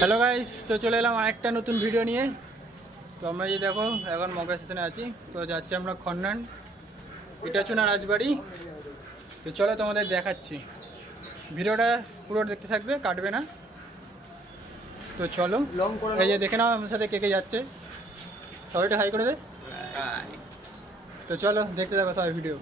Hello guys, তো চলে এলাম আরেকটা নতুন ভিডিও নিয়ে। তো আমরা যে দেখো এখন মগরা স্টেশনে আছি, তো যাচ্ছি আমরা খন্নান ইটাচুনা রাজবাড়ি। তো চলো তোমাদের দেখাচ্ছি, ভিডিওটা পুরো দেখতে থাকবে, কাটবে না। তো চলো, এই যে দেখে নাও আমার সাথে কে কে যাচ্ছে, সবাইটা হাই করে দে। তো চলো দেখতে থাকো সবাই ভিডিও।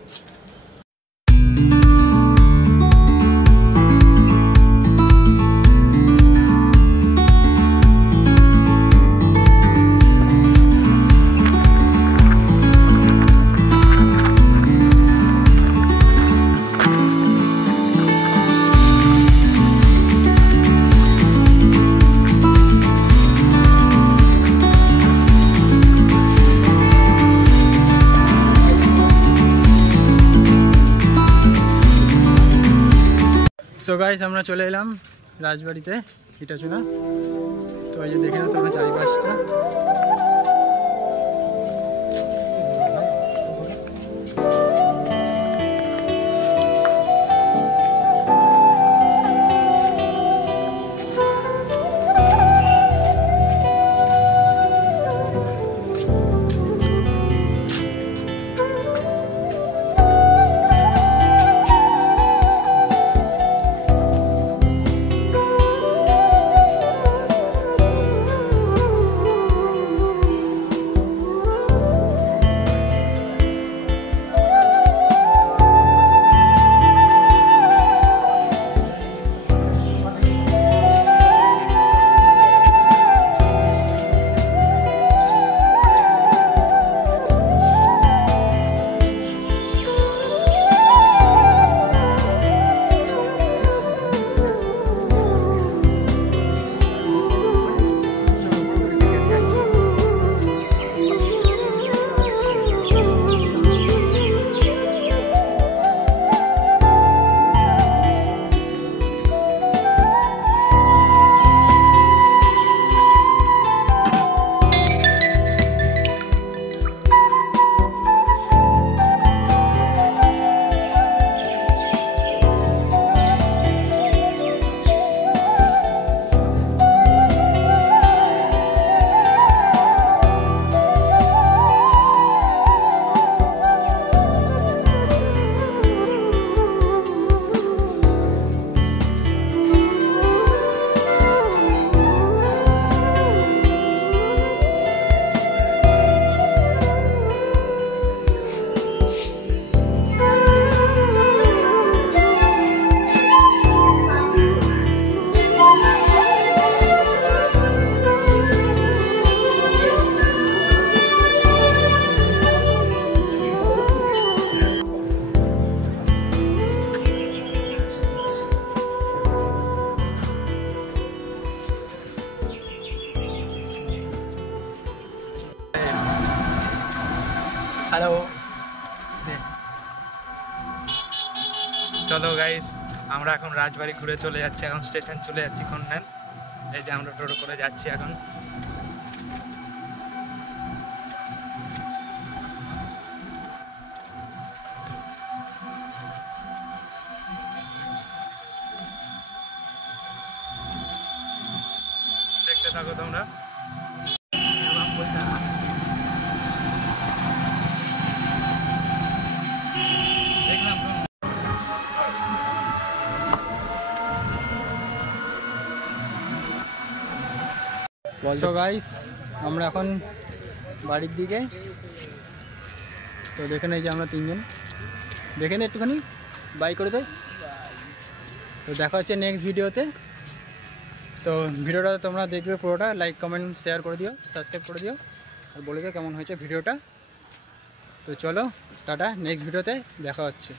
সো গাইস, আমরা চলে এলাম রাজবাড়িতে ইটাচুনা। তো এই যে দেখে নাও তোমরা চারিপাশটা। হ্যালো, চলো গাইস, আমরা এখন রাজবাড়ি ঘুরে চলে যাচ্ছি, এখন স্টেশন চলে যাচ্ছি খন্নান। এই যে আমরা টোটো করে যাচ্ছি এখন। দেখতে থাকো তোমরা। সো গাইস, আমরা এখন বাড়ির দিকে। তো দেখে নেই যে আমরা তিনজন, দেখে নেই একটুখানি বাই করে দেয়। তো দেখা হচ্ছে নেক্সট ভিডিওতে। তো ভিডিওটা তোমরা দেখবে পুরোটা, লাইক কমেন্ট শেয়ার করে দিও, সাবস্ক্রাইব করে দিও, আর বলে দিও কেমন হয়েছে ভিডিওটা। তো চলো টাটা, নেক্সট ভিডিওতে দেখা হচ্ছে।